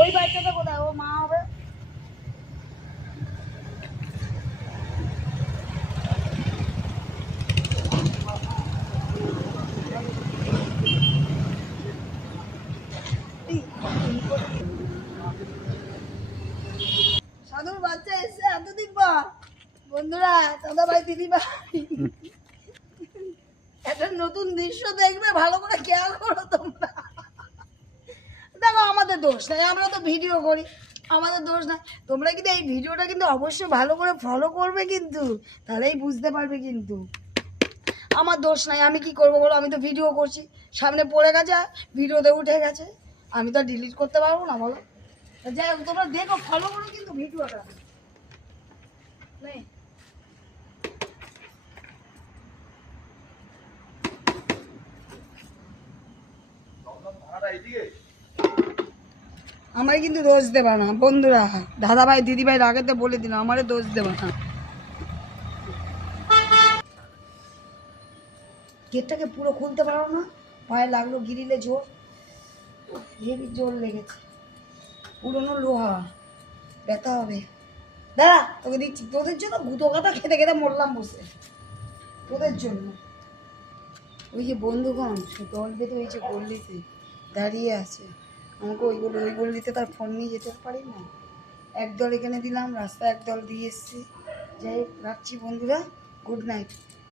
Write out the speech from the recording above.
ওই বাচ্চাটা কোথায়? ও মা হবে। সাধুর বাচ্চা এসছে এতদিন পর। বন্ধুরা, দাদা ভাই দিদি ভাই, একটা নতুন দৃশ্য দেখবে, ভালো করে খেয়াল করো তোমরা। দেখো, আমাদের দোষ নাই, আমরা তো ভিডিও করি, আমাদের দোষ নাই। তোমরা কিন্তু এই ভিডিওটা কিন্তু অবশ্যই ভালো করে ফলো করবে, কিন্তু তাহলেই বুঝতে পারবে। কিন্তু আমার দোষ নাই, আমি কি করবো বলো? আমি তো ভিডিও করছি, সামনে পড়ে গেছে, ভিডিওতে উঠে গেছে, আমি তো ডিলিট করতে পারবো না বলো। যাই হোক, তোমরা দেখো, ফলো করো কিন্তু ভিডিওটা। আমার কিন্তু দোষ দেবা না বন্ধুরা, দাদা ভাই দিদি ভাই আগেতে বলে দিন, আমারে দোষ দেবা না। গেটটাকে পুরো খুলতে পারো না, পায়ে লাগলো গিরিলে জোর, হেভি জোর লেগেছে, পুরোনো লোহা, ব্যথা হবে। দাঁড়া, তোকে দিচ্ছি, তোদের জন্য গুঁতো কাটা খেতে খেতে মরলাম বসে, তোদের জন্য। ওই যে বন্ধুগণ, সে দল বেঁধে ওই যে গল্লিতে দাঁড়িয়ে আছে, আমাকে ওই গল্লিতে তার ফোন নিয়ে যেতে পারি না। একদল এখানে দিলাম, রাস্তা একদল দিয়ে এসছি। যাই হোক, রাখছি বন্ধুরা, গুড নাইট।